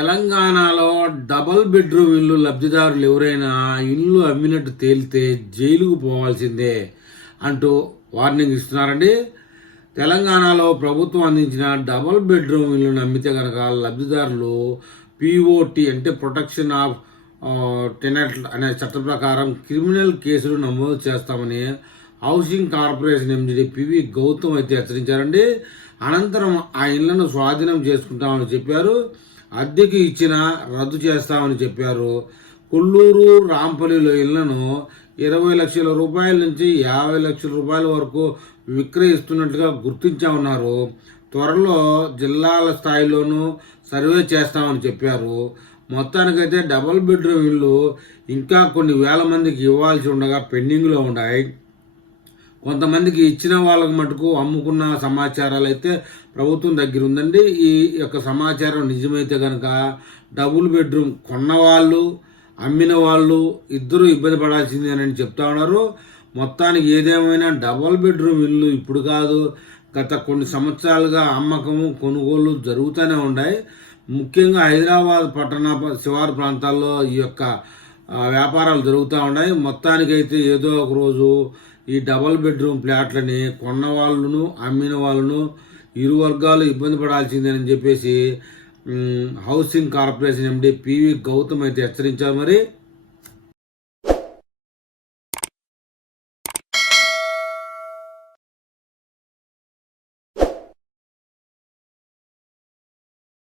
తెలంగాణలో double bedroom ఇల్లు లబ్ధిదారులు ఎవరైనా ఇల్లు అమ్మినట్టు తేలితే జైలుకు పోవాల్సిందే అంటూ వార్నింగ్ ఇస్తున్నారండి. తెలంగాణలో ప్రభుత్వం అందించిన డబల్ బెడ్రూమ్ ఇల్లును అమ్మితే కనుక లబ్ధిదారులు పిఓటి అంటే ప్రొటెక్షన్ ఆఫ్ టెనెంట్ అనే చట్టం ప్రకారం క్రిమినల్ కేసులు నమోదు చేస్తామని housing corporation MGD PV Gautam అయితే హెచ్చరించారండి. అనంతరం ఆ ఇళ్ళను స్వాధీనం చేసుకుంటామని చెప్పారు. అద్దెకు ఇచ్చిన రద్దు చేస్తామని చెప్పారు. కొల్లూరు రాంపల్లిలో ఇళ్ళను ఇరవై లక్షల రూపాయల నుంచి యాభై లక్షల రూపాయల వరకు విక్రయిస్తున్నట్టుగా గుర్తించామన్నారు. త్వరలో జిల్లాల స్థాయిలోనూ సర్వే చేస్తామని చెప్పారు. మొత్తానికైతే డబుల్ బెడ్రూమ్ ఇల్లు ఇంకా కొన్ని వేల మందికి ఇవ్వాల్సి ఉండగా పెండింగ్లో ఉన్నాయి. కొంతమందికి ఇచ్చిన వాళ్ళకి మటుకు అమ్ముకున్న సమాచారాలు అయితే ప్రభుత్వం దగ్గర ఉందండి. ఈ యొక్క సమాచారం నిజమైతే కనుక డబుల్ బెడ్రూమ్ కొన్న వాళ్ళు అమ్మిన వాళ్ళు ఇద్దరు ఇబ్బంది పడాల్సిందేనని చెప్తా ఉన్నారు. మొత్తానికి ఏదేమైనా డబుల్ బెడ్రూమ్ ఇల్లు ఇప్పుడు కాదు గత కొన్ని సంవత్సరాలుగా అమ్మకము కొనుగోలు జరుగుతూనే ఉన్నాయి. ముఖ్యంగా హైదరాబాద్ పట్టణ శివారు ప్రాంతాల్లో ఈ యొక్క వ్యాపారాలు జరుగుతూ ఉన్నాయి. మొత్తానికైతే ఏదో ఒక రోజు ఈ డబల్ బెడ్రూమ్ ఫ్లాట్లని కొన్న వాళ్ళను అమ్మిన వాళ్ళను ఇరు వర్గాలు ఇబ్బంది పడాల్సిందేనని చెప్పేసి housing corporation MD PV Gautam అయితే హెచ్చరించారు మరి.